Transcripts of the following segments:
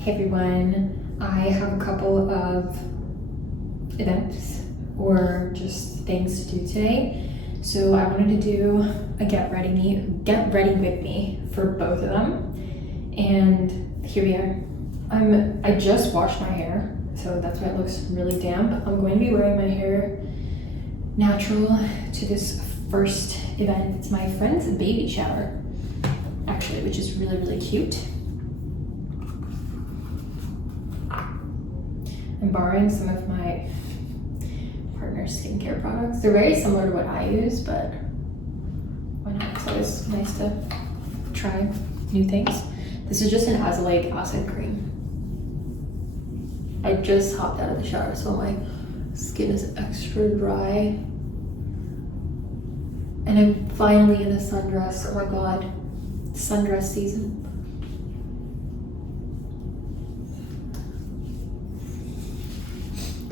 Hey everyone, I have a couple of events or just things to do today. So I wanted to do a get ready with me for both of them. And here we are. I just washed my hair, so that's why it looks really damp. I'm going to be wearing my hair natural to this first event. It's my friend's baby shower, actually, which is really, really cute. I'm borrowing some of my partner's skincare products. They're very similar to what I use, but why not? It's always nice to try new things. This is just an azelaic acid cream. I just hopped out of the shower, so my skin is extra dry. And I'm finally in a sundress. Oh my god, sundress season.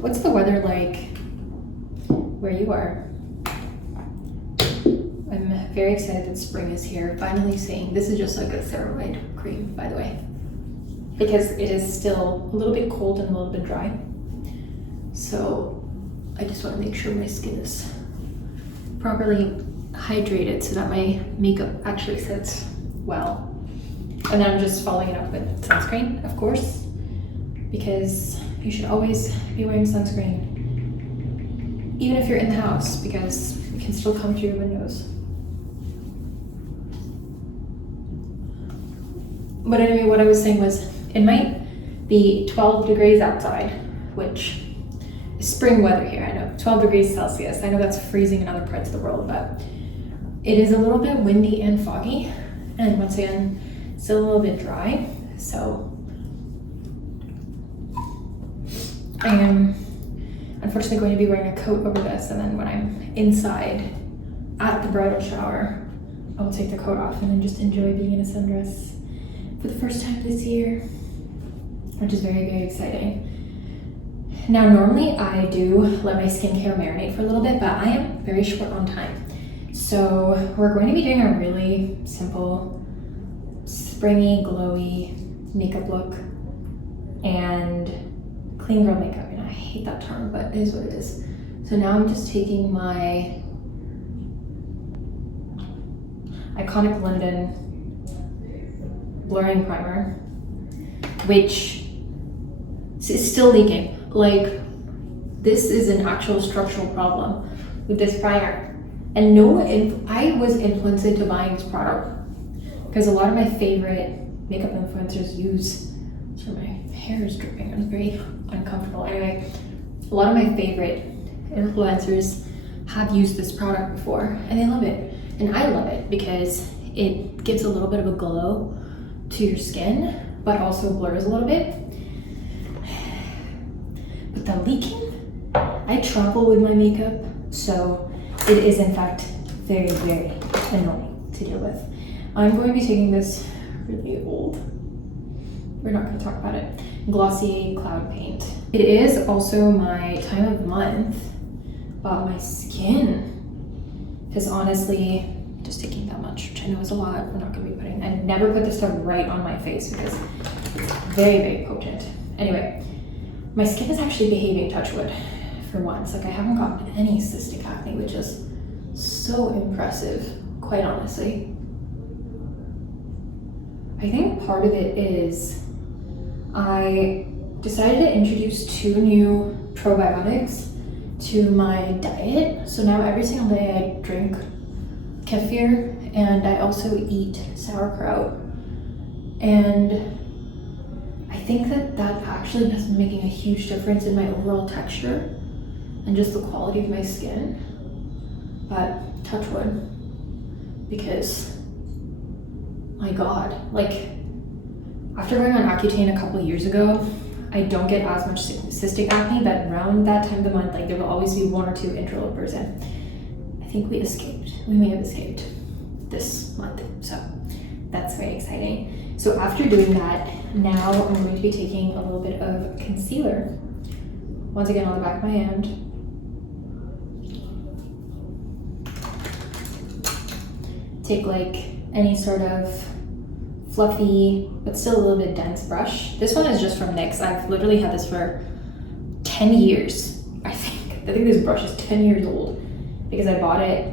What's the weather like where you are? I'm very excited that spring is here. Finally seeing, this is just like a ceramide cream, by the way, because it is still a little bit cold and a little bit dry. So I just want to make sure my skin is properly hydrated so that my makeup actually sits well. And then I'm just following it up with sunscreen, of course, because you should always be wearing sunscreen, even if you're in the house, because it can still come through your windows. But anyway, what I was saying was, it might be 12 degrees outside, which is spring weather here. I know, 12 degrees Celsius. I know that's freezing in other parts of the world, but it is a little bit windy and foggy. And once again, still a little bit dry. So I am unfortunately going to be wearing a coat over this, and then when I'm inside at the bridal shower, I will take the coat off and then just enjoy being in a sundress for the first time this year, which is very, very exciting. Now, normally I do let my skincare marinate for a little bit, but I am very short on time. So we're going to be doing a really simple, springy, glowy makeup look and clean girl makeup. And I hate that term, but it is what it is. So now I'm just taking my Iconic London blurring primer, which is still leaking. Like, this is an actual structural problem with this primer. And I was influenced into buying this product because a lot of my favorite makeup influencers use, sorry, my hair is dripping, it's very uncomfortable. Anyway, a lot of my favorite influencers have used this product before and they love it. And I love it because it gives a little bit of a glow to your skin, but also blurs a little bit. But the leaking, I travel with my makeup, so it is in fact very, very annoying to deal with. I'm going to be taking this really old, we're not going to talk about it, Glossier Cloud Paint. It is also my time of month, but my skin has honestly, just taking that much, which I know is a lot, we're not going to be putting, I never put this stuff right on my face because it's very, very potent. Anyway, my skin is actually behaving, touch wood, for once. Like, I haven't gotten any cystic acne, which is so impressive, quite honestly. I think part of it is I decided to introduce 2 new probiotics to my diet. So now every single day I drink kefir and I also eat sauerkraut. And I think that actually has been making a huge difference in my overall texture and just the quality of my skin. But touch wood, because my god, like, after going on Accutane a couple years ago, I don't get as much cystic acne, but around that time of the month, like, there will always be 1 or 2 interlopers, and I think we may have escaped this month, so that's very exciting. So after doing that, now I'm going to be taking a little bit of concealer, once again on the back of my hand. Take like any sort of fluffy, but still a little bit dense brush. This one is just from NYX. I've literally had this for 10 years, I think. I think this brush is 10 years old because I bought it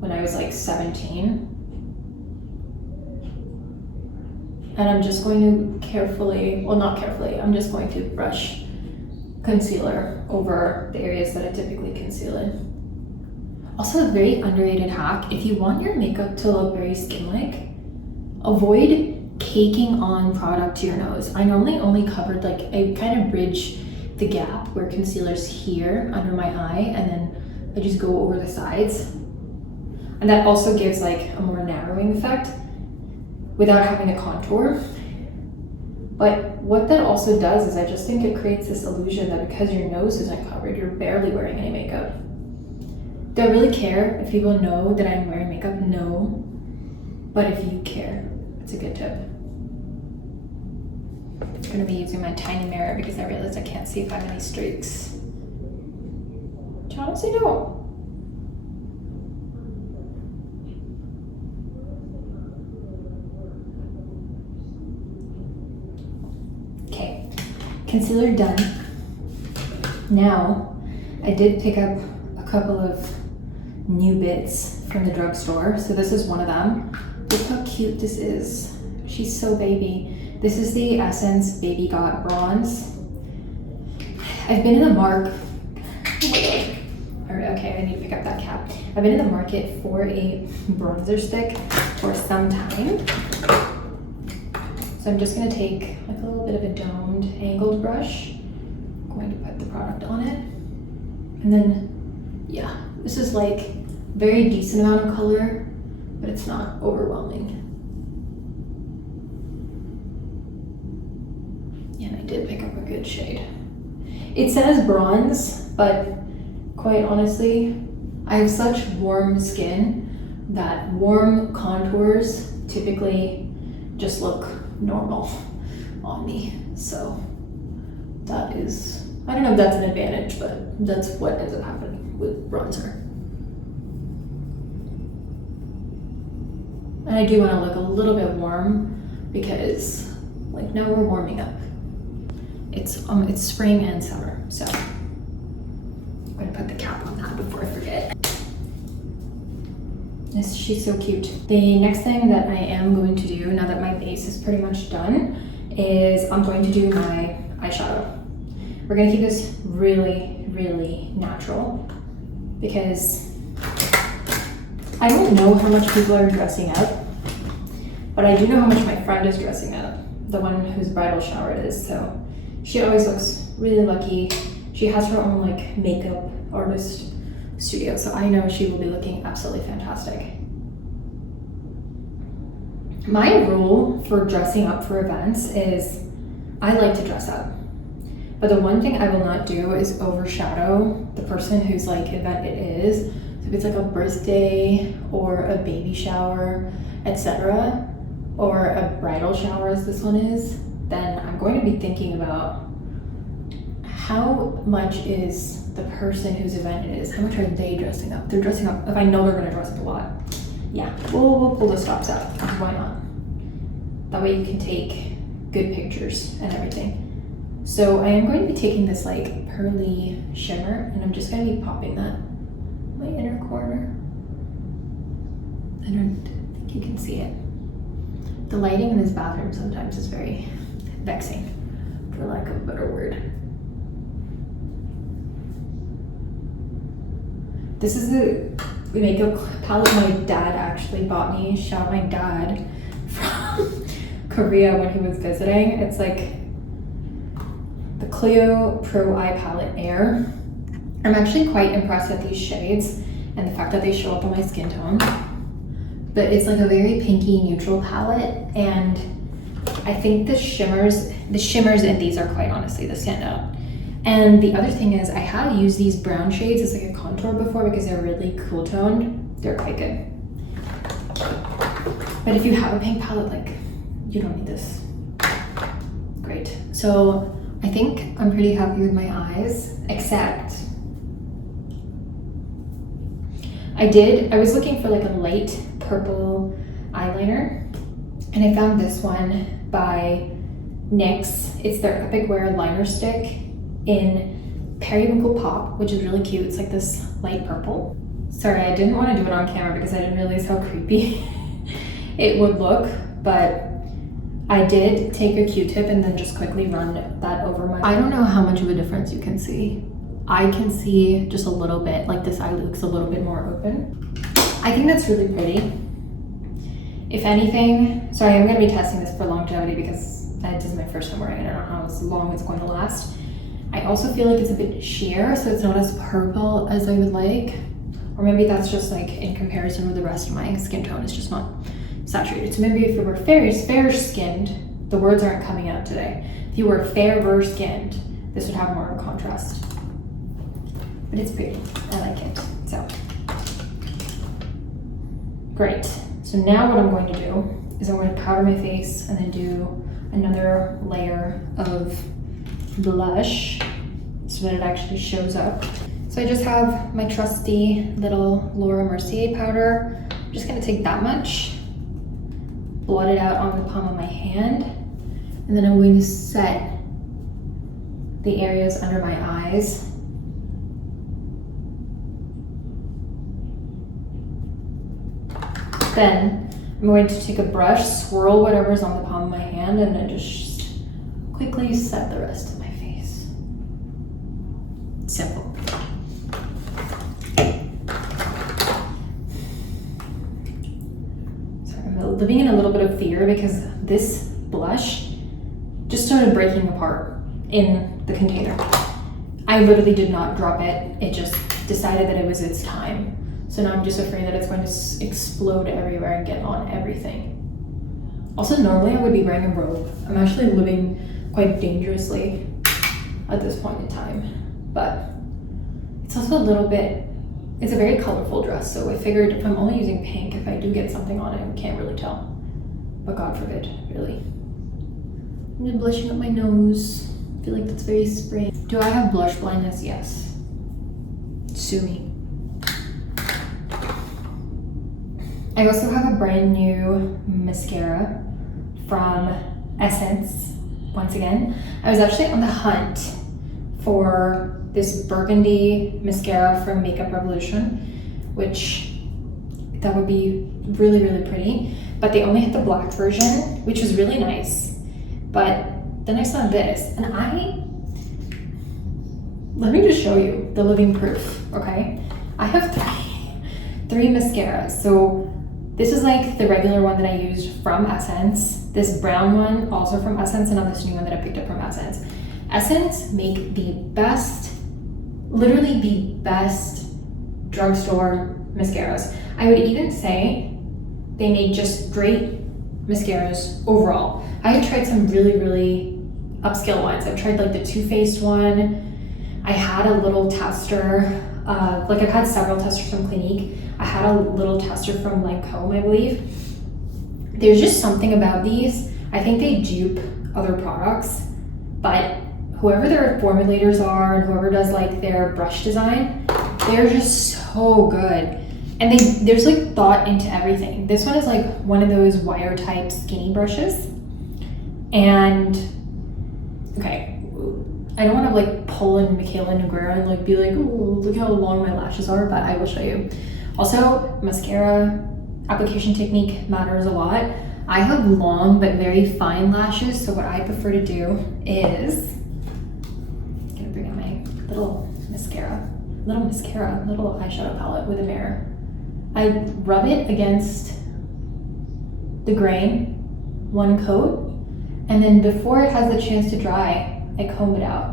when I was like 17. And I'm just going to carefully, well, not carefully, I'm just going to brush concealer over the areas that I typically conceal in. Also, a very underrated hack, if you want your makeup to look very skin-like, avoid caking on product to your nose. I normally only covered, like, I kind of bridge the gap where concealer's here under my eye, and then I just go over the sides. And that also gives like a more narrowing effect without having to contour. But what that also does is I just think it creates this illusion that because your nose isn't covered, you're barely wearing any makeup. Do I really care if people know that I'm wearing makeup? No. But if you care, it's a good tip. I'm gonna be using my tiny mirror because I realized I can't see if I have any streaks. Which I honestly don't. Okay, concealer done. Now, I did pick up a couple of new bits from the drugstore. So this is one of them. Look how cute this is. She's so baby. This is the Essence Baby Got Bronze. I've been in the okay, I need to pick up that cap. I've been in the market for a bronzer stick for some time. So I'm just gonna take like a little bit of a domed, angled brush. I'm going to put the product on it. And then, yeah, this is like very decent amount of color, but it's not overwhelming. And I did pick up a good shade. It says bronze, but quite honestly, I have such warm skin that warm contours typically just look normal on me. So that is, I don't know if that's an advantage, but that's what ends up happening with bronzer. And I do want to look a little bit warm because like now we're warming up. It's spring and summer, so I'm gonna put the cap on that before I forget. She's so cute. The next thing that I am going to do now that my base is pretty much done is I'm going to do my eyeshadow. We're gonna keep this really, really natural because I don't know how much people are dressing up, but I do know how much my friend is dressing up, the one whose bridal shower it is. So she always looks really lucky. She has her own like makeup artist studio, so I know she will be looking absolutely fantastic. My rule for dressing up for events is I like to dress up, but the one thing I will not do is overshadow the person whose like event it is. So if it's like a birthday or a baby shower, etc., or a bridal shower as this one is, then I'm going to be thinking about how much is the person whose event it is, how much are they dressing up? They're dressing up, if I know they're gonna dress up a lot, yeah, we'll pull the stops out, why not? That way you can take good pictures and everything. So I am going to be taking this like pearly shimmer and I'm just gonna be popping that in my inner corner. I don't think you can see it. The lighting in this bathroom sometimes is very vexing, for lack of a better word. This is the makeup palette my dad actually bought me. Shout out my dad from Korea when he was visiting. It's like the Clio Pro Eye Palette Air. I'm actually quite impressed at these shades and the fact that they show up on my skin tone. But it's like a very pinky neutral palette, and I think the shimmers in these are quite honestly the standout. And the other thing is I have used these brown shades as like a contour before because they're really cool toned. They're quite good. But if you have a pink palette, like you don't need this. Great. So I think I'm pretty happy with my eyes, except I was looking for like a light purple eyeliner, And I found this one by NYX. It's their Epic Wear liner stick in Periwinkle Pop, which is really cute. It's like this light purple. Sorry, I didn't want to do it on camera because I didn't realize how creepy it would look, but I did take a Q-tip and then just quickly run that over my... I don't know how much of a difference you can see. I can see just a little bit, like this eye looks a little bit more open. I think that's really pretty. If anything, sorry, I'm gonna be testing this for longevity because this is my first time wearing it. I don't know how long it's going to last. I also feel like it's a bit sheer, so it's not as purple as I would like. Or maybe that's just like in comparison with the rest of my skin tone, it's just not saturated. So maybe if you were fair skinned, the words aren't coming out today. If you were fairer skinned, this would have more of a contrast. But it's pretty, I like it, so. Great, so now what I'm going to do is I'm going to powder my face and then do another layer of blush so that it actually shows up. So I just have my trusty little Laura Mercier powder. I'm just gonna take that much, blot it out on the palm of my hand, and then I'm going to set the areas under my eyes. Then I'm going to take a brush, swirl whatever's on the palm of my hand, and then just quickly set the rest of my face. Simple. Living in a little bit of fear because this blush just started breaking apart in the container. I literally did not drop it. It just decided that it was its time. So now I'm just afraid that it's going to explode everywhere and get on everything. Also, normally I would be wearing a robe. I'm actually living quite dangerously at this point in time, but it's also a little bit, it's a very colorful dress, so I figured if I'm only using pink, if I do get something on it, I can't really tell. But God forbid, really. I'm just blushing up my nose. I feel like that's very spring. Do I have blush blindness? Yes. Sue me. I also have a brand new mascara from Essence. Once again, I was actually on the hunt for this burgundy mascara from Makeup Revolution, which that would be really, really pretty. But they only had the black version, which was really nice. But then I saw this, and let me just show you the living proof, okay? I have three mascaras. So this is like the regular one that I used from Essence, this brown one also from Essence, and now this new one that I picked up from Essence. Essence make the best, literally the best drugstore mascaras. I would even say they make just great mascaras overall. I have tried some really, really upscale ones. I've tried like the Too Faced one. I had a little tester, like I've had several testers from Clinique. I had a little tester from Lancome, I believe. There's just something about these. I think they dupe other products, but whoever their formulators are and whoever does like their brush design, they're just so good. And there's like thought into everything. This one is like one of those wire type skinny brushes. And okay, I don't want to like pull in Michaela Negrera and like be like, oh, look how long my lashes are, but I will show you. Also, mascara application technique matters a lot. I have long but very fine lashes, so what I prefer to do is, I'm gonna bring out my little eyeshadow palette with a mirror. I rub it against the grain, one coat, and then before it has a chance to dry, I comb it out.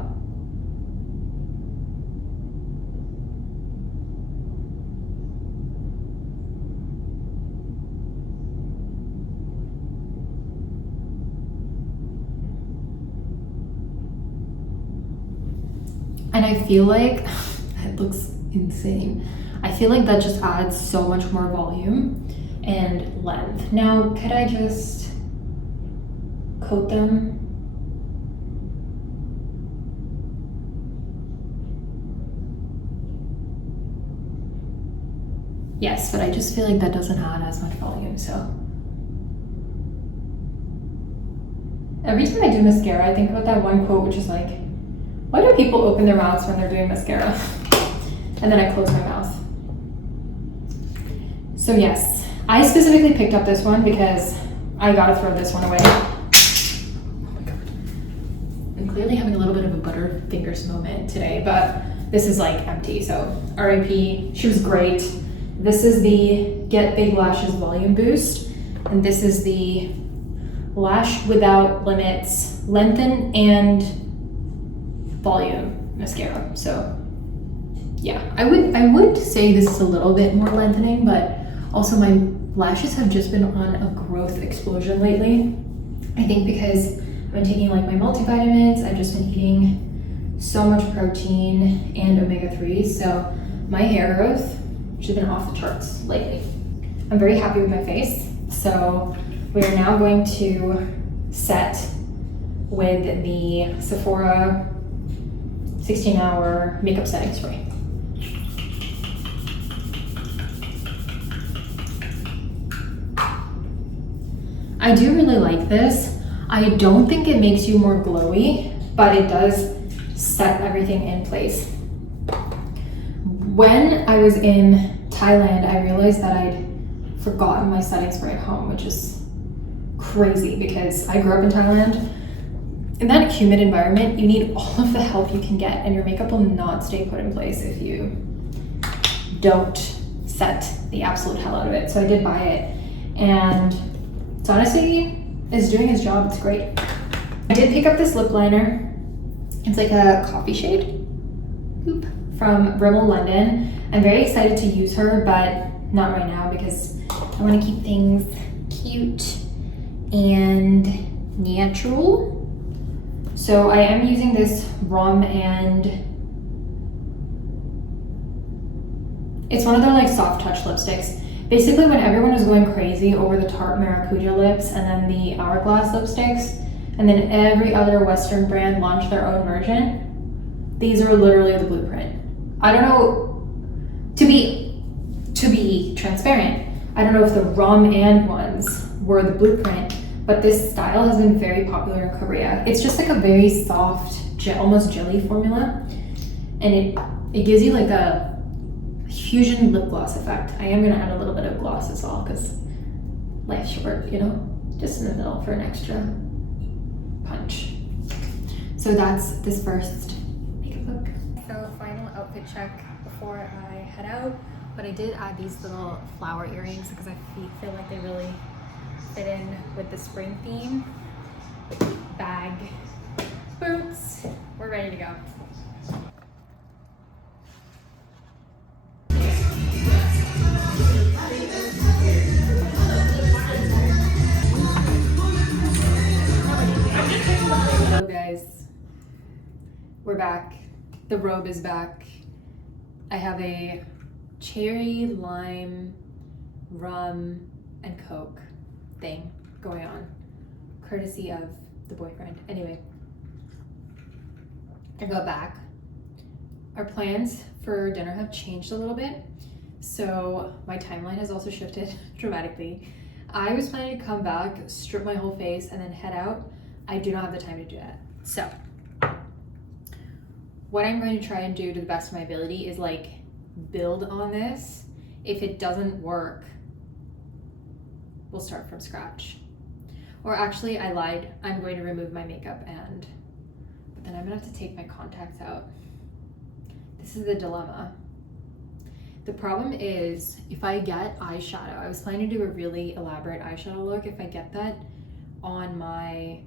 And I feel like, it looks insane. I feel like that just adds so much more volume and length. Now, could I just coat them? Yes, but I just feel like that doesn't add as much volume, so. Every time I do mascara, I think about that one quote, which is like, why do people open their mouths when they're doing mascara? And then I close my mouth. So yes, I specifically picked up this one because I gotta throw this one away. Oh my God. I'm clearly having a little bit of a butterfingers moment today, but this is like empty, so RIP. She was great. This is the Get Big Lashes Volume Boost, and this is the Lash Without Limits Lengthen and Volume Mascara. So yeah, I would say this is a little bit more lengthening, but also my lashes have just been on a growth explosion lately. I think because I've been taking like my multivitamins, I've just been eating so much protein and omega-3s, so my hair growth has been off the charts lately. I'm very happy with my face, so we are now going to set with the Sephora 16-hour makeup setting spray. I do really like this. I don't think it makes you more glowy, but it does set everything in place. When I was in Thailand, I realized that I'd forgotten my setting spray at home, which is crazy because I grew up in Thailand. In that humid environment, you need all of the help you can get, and your makeup will not stay put in place if you don't set the absolute hell out of it. So I did buy it, and it's honestly is doing its job. It's great. I did pick up this lip liner. It's like a coffee shade from Rimmel London. I'm very excited to use her, but not right now because I want to keep things cute and natural. So I am using this rum, and it's one of their like soft touch lipsticks. Basically, when everyone was going crazy over the Tarte Maracuja lips and then the Hourglass lipsticks, and then every other Western brand launched their own version, these are literally the blueprint. I don't know, to be transparent, I don't know if the rum and ones were the blueprint, but this style has been very popular in Korea. It's just like a very soft, almost jelly formula, and it gives you like a fusion lip gloss effect. I am gonna add a little bit of gloss as well because life's short, you know, just in the middle for an extra punch. So that's this first makeup look. So final outfit check before I head out, but I did add these little flower earrings because I feel like they really fit in with the spring theme. Bag, boots, we're ready to go. Hello guys, we're back. The robe is back. I have a cherry, lime, rum, and Coke thing going on, courtesy of the boyfriend. Anyway, I got back. Our plans for dinner have changed a little bit, so my timeline has also shifted dramatically. I was planning to come back, strip my whole face, and then head out. I do not have the time to do that. So what I'm going to try and do to the best of my ability is like build on this. If it doesn't work, we'll start from scratch. Or actually, I lied. I'm going to remove my makeup but then I'm gonna have to take my contacts out. This is the dilemma. The problem is if I get eyeshadow, I was planning to do a really elaborate eyeshadow look. If I get that on my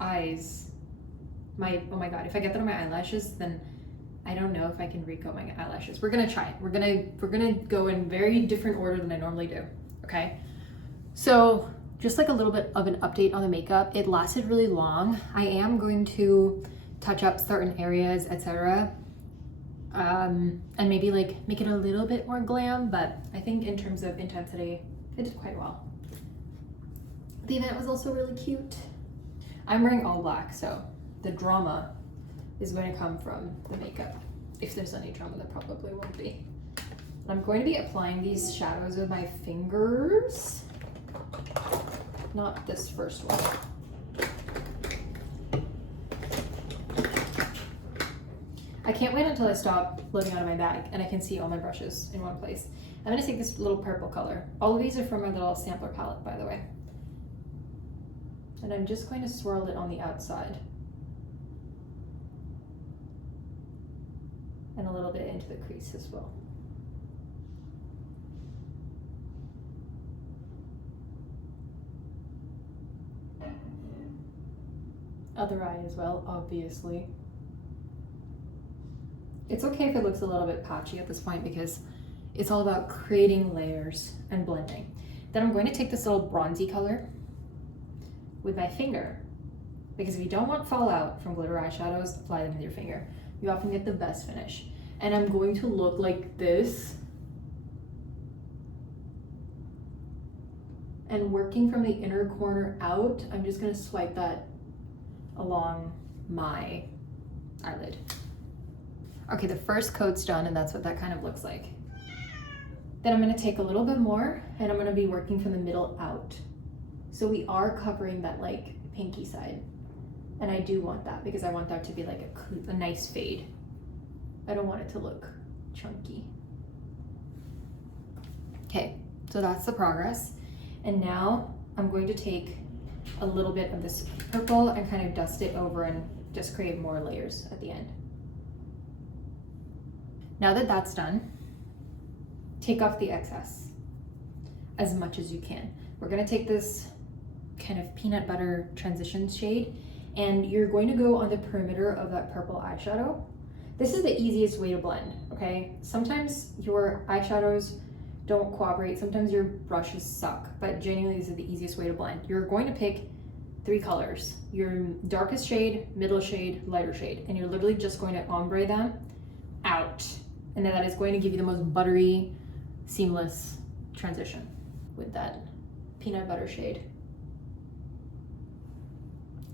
eyes, oh my God, if I get that on my eyelashes, then I don't know if I can recoat my eyelashes. We're gonna try it. We're gonna go in very different order than I normally do, okay? So just like a little bit of an update on the makeup. It lasted really long. I am going to touch up certain areas, etc. And maybe like make it a little bit more glam, but I think in terms of intensity, it did quite well. The event was also really cute. I'm wearing all black, so the drama is going to come from the makeup. If there's any drama, there probably won't be. I'm going to be applying these shadows with my fingers. Not this first one. I can't wait until I stop loading out of my bag and I can see all my brushes in one place. I'm gonna take this little purple color. All of these are from my little sampler palette, by the way. And I'm just going to swirl it on the outside. And a little bit into the crease as well. Other eye as well, obviously. It's okay if it looks a little bit patchy at this point because it's all about creating layers and blending. Then I'm going to take this little bronzy color with my finger, because if you don't want fallout from glitter eyeshadows, apply them with your finger. You often get the best finish. And I'm going to look like this. And working from the inner corner out, I'm just gonna swipe that along my eyelid. Okay, the first coat's done and that's what that kind of looks like. Then I'm gonna take a little bit more and I'm gonna be working from the middle out. So we are covering that like pinky side. And I do want that because I want that to be like a nice fade. I don't want it to look chunky. Okay, so that's the progress. And now I'm going to take a little bit of this purple and kind of dust it over and just create more layers at the end. Now that that's done, take off the excess as much as you can. We're gonna take this kind of peanut butter transition shade and you're going to go on the perimeter of that purple eyeshadow. This is the easiest way to blend, okay? Sometimes your eyeshadows don't cooperate, sometimes your brushes suck, but genuinely this is the easiest way to blend. You're going to pick 3 colors, your darkest shade, middle shade, lighter shade, and you're literally just going to ombre them out. And then that is going to give you the most buttery, seamless transition with that peanut butter shade.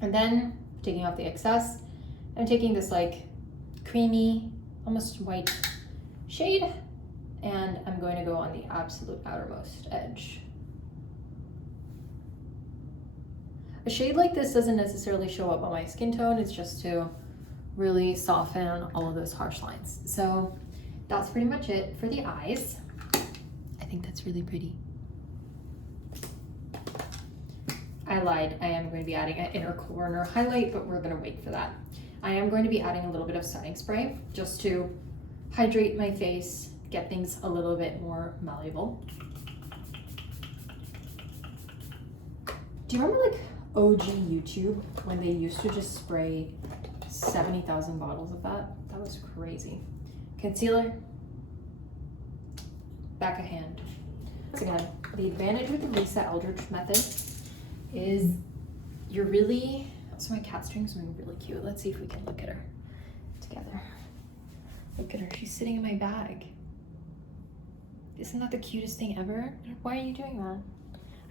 And then taking off the excess, I'm taking this like creamy, almost white shade, and I'm going to go on the absolute outermost edge. A shade like this doesn't necessarily show up on my skin tone, it's just to really soften all of those harsh lines. So that's pretty much it for the eyes. I think that's really pretty. I lied, I am going to be adding an inner corner highlight, but we're going to wait for that. I am going to be adding a little bit of setting spray just to hydrate my face, get things a little bit more malleable. Do you remember like OG YouTube when they used to just spray 70,000 bottles of that? That was crazy. Concealer, back of hand. Once again, the advantage with the Lisa Eldridge method is you're really, so my cat string's being really cute. Let's see if we can look at her together. Look at her, she's sitting in my bag. Isn't that the cutest thing ever? Why are you doing that?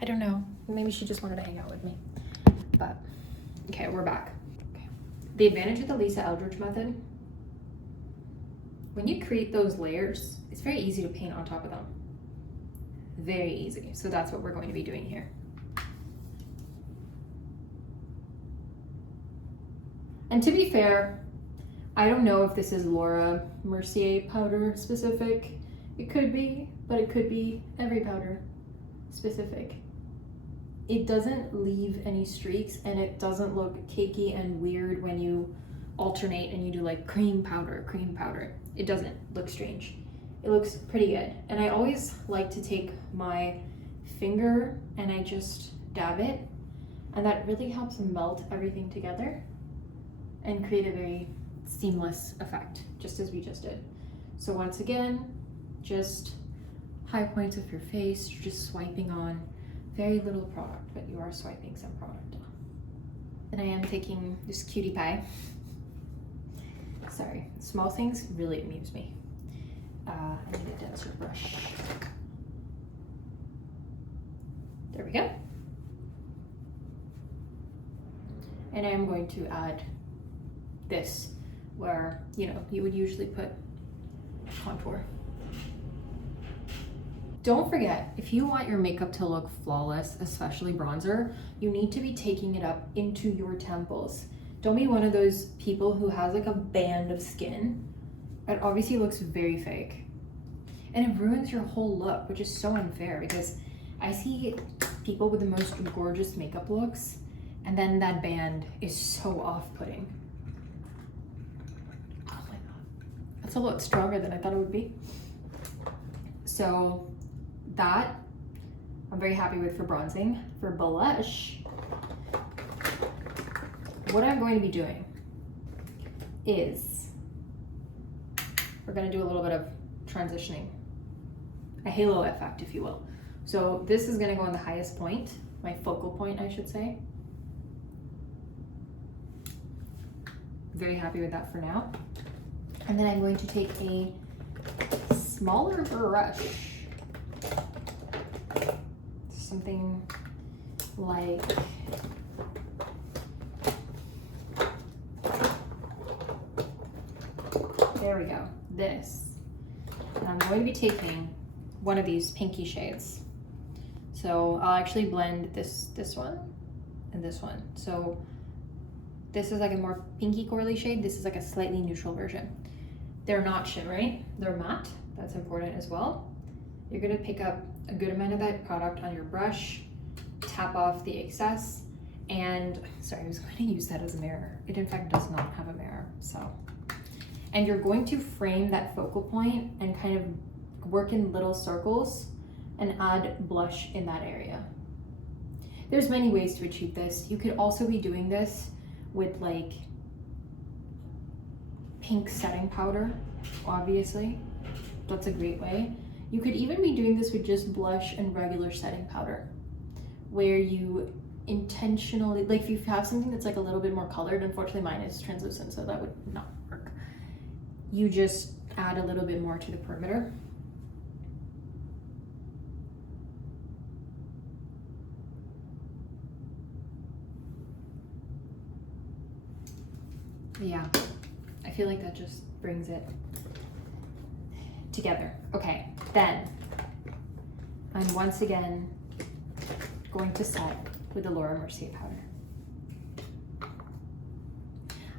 I don't know, maybe she just wanted to hang out with me. But, okay, we're back. Okay. The advantage with the Lisa Eldridge method, when you create those layers, it's very easy to paint on top of them. Very easy. So that's what we're going to be doing here. And to be fair, I don't know if this is Laura Mercier powder specific. It could be, but it could be every powder specific. It doesn't leave any streaks and it doesn't look cakey and weird when you alternate and you do like cream powder. It doesn't look strange. It looks pretty good. And I always like to take my finger and I just dab it, and that really helps melt everything together and create a very seamless effect, just as we just did. So once again, just high points of your face, you're just swiping on very little product, but you are swiping some product on. And I am taking this cutie pie. Sorry, small things really amuse me. I need a denser brush. There we go. And I am going to add this where, you know, you would usually put contour. Don't forget, if you want your makeup to look flawless, especially bronzer, you need to be taking it up into your temples. Don't be one of those people who has like a band of skin. It obviously looks very fake. And it ruins your whole look, which is so unfair because I see people with the most gorgeous makeup looks and then that band is so off-putting. Oh my God. That's a lot stronger than I thought it would be. So that I'm very happy with for bronzing. For blush, what I'm going to be doing is we're going to do a little bit of transitioning, a halo effect, if you will. So this is going to go on the highest point, my focal point, I should say. Very happy with that for now. And then I'm going to take a smaller brush, something like there we go, this. And I'm going to be taking one of these pinky shades. So I'll actually blend this one and this one. So this is like a more pinky corally shade. This is like a slightly neutral version. They're not shimmering, they're matte. That's important as well. You're gonna pick up a good amount of that product on your brush, tap off the excess, and sorry, I was going to use that as a mirror. It in fact does not have a mirror, so. And you're going to frame that focal point and kind of work in little circles and add blush in that area. There's many ways to achieve this. You could also be doing this with like pink setting powder, obviously. That's a great way. You could even be doing this with just blush and regular setting powder, where you intentionally, like if you have something that's like a little bit more colored, unfortunately mine is translucent, so that would not work. You just add a little bit more to the perimeter. Yeah, I feel like that just brings it together. Okay, then I'm once again going to set with the Laura Mercier powder.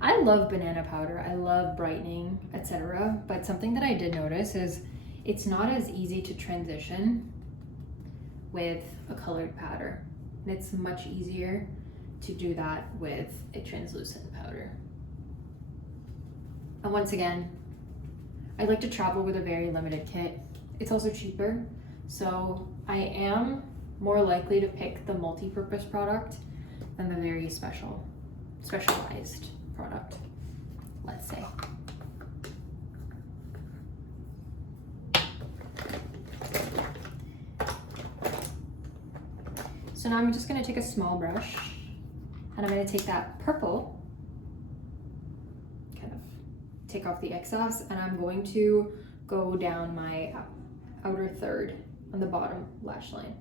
I love banana powder, I love brightening, etc. But something that I did notice is it's not as easy to transition with a colored powder. And it's much easier to do that with a translucent powder. And once again, I like to travel with a very limited kit. It's also cheaper, so I am more likely to pick the multi-purpose product than the very specialized product, let's say. So now I'm just gonna take a small brush and I'm gonna take that purple, kind of take off the excess, and I'm going to go down my outer third on the bottom lash line.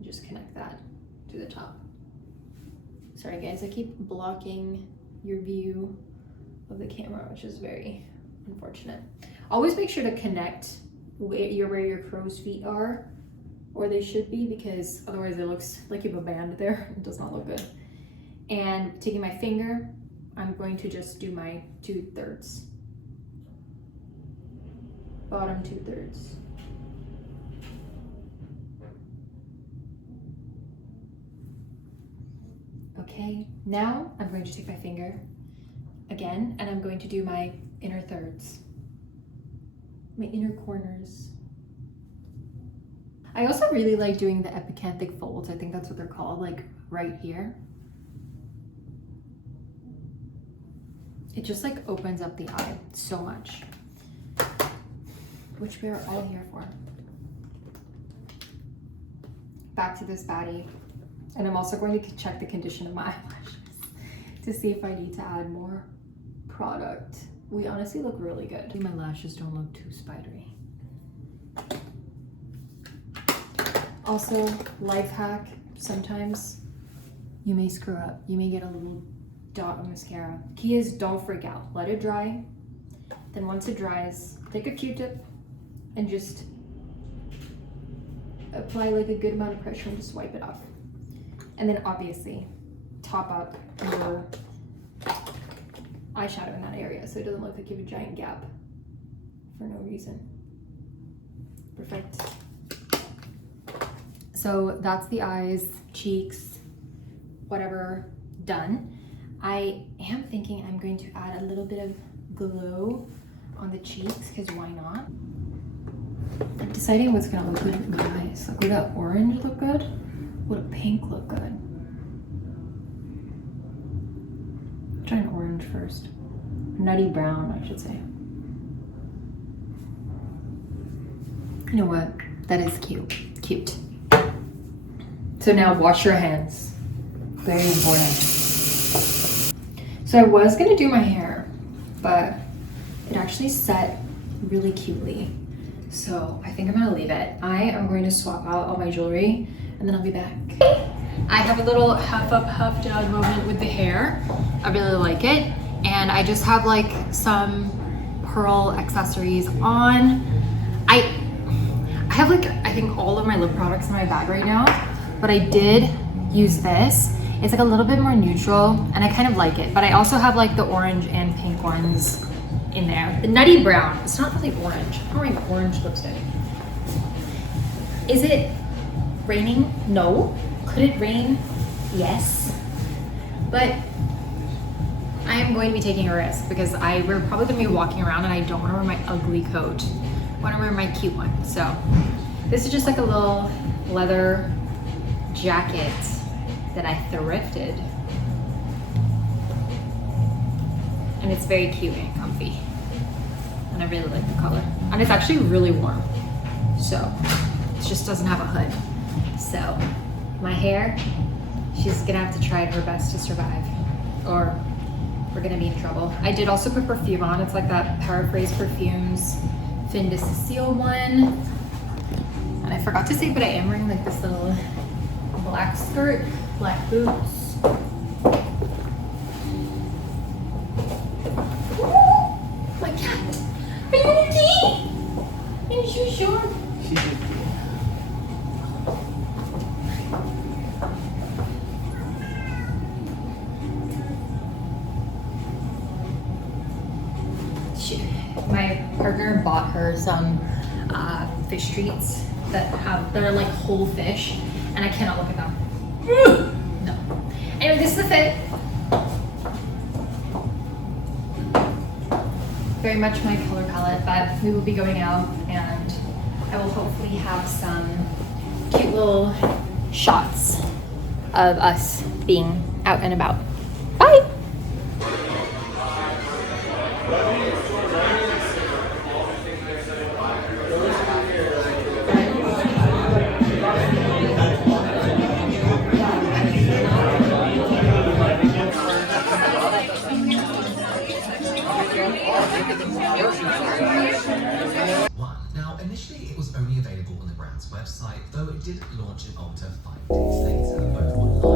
Just connect that to the top. Sorry guys, I keep blocking your view of the camera, which is very unfortunate. Always make sure to connect where your crow's feet are, or they should be, because otherwise it looks like you have a band there. It does not look good. And taking my finger, I'm going to just do my 2/3. Bottom 2/3. Okay, now I'm going to take my finger again and I'm going to do my inner thirds, my inner corners. I also really like doing the epicanthic folds. I think that's what they're called, like right here. It just like opens up the eye so much, which we are all here for. Back to this baddie. And I'm also going to check the condition of my eyelashes to see if I need to add more product. We honestly look really good. My lashes don't look too spidery. Also, life hack, sometimes you may screw up. You may get a little dot of mascara. Key is don't freak out. Let it dry. Then once it dries, take a Q-tip and just apply like a good amount of pressure and just wipe it off. And then obviously, top up your eyeshadow in that area so it doesn't look like you have a giant gap for no reason. Perfect. So that's the eyes, cheeks, whatever, done. I am thinking I'm going to add a little bit of glow on the cheeks, because why not? I'm deciding what's gonna look good with my eyes. Like, would a orange look good? Would a pink look good? Try an orange first. Nutty brown, I should say. You know what? That is cute. Cute. So now wash your hands. Very important. So I was gonna do my hair, but it actually set really cutely. So I think I'm gonna leave it. I am going to swap out all my jewelry and then I'll be back. I have a little huff up, huff down moment with the hair. I really like it. And I just have like some pearl accessories on. I have like, I think all of my lip products in my bag right now, but I did use this. It's like a little bit more neutral and I kind of like it, but I also have like the orange and pink ones in there. The nutty brown, it's not really orange. I'm wearing orange lipstick. Is it raining? No. Could it rain? Yes. But I am going to be taking a risk because we're probably gonna be walking around and I don't wanna wear my ugly coat. I wanna wear my cute one. So this is just like a little leather jacket that I thrifted. And it's very cute and comfy. And I really like the color. And it's actually really warm. So it just doesn't have a hood. So my hair, she's gonna have to try her best to survive or we're gonna be in trouble. I did also put perfume on. It's like that Paraphrase Perfumes Fin de Cecile one. And I forgot to say, but I am wearing like this little black skirt, black boots. My cat! Are you gonna pee? Are you sure? She did pee. My partner bought her some fish treats that are like whole fish, and I cannot look at them. No. Anyway, this is the fit. Very much my color palette, but we will be going out and I will hopefully have some cute little shots of us being out and about. Bye! Now, initially it was only available on the brand's website, though it did launch in Ulta 5 days later, both online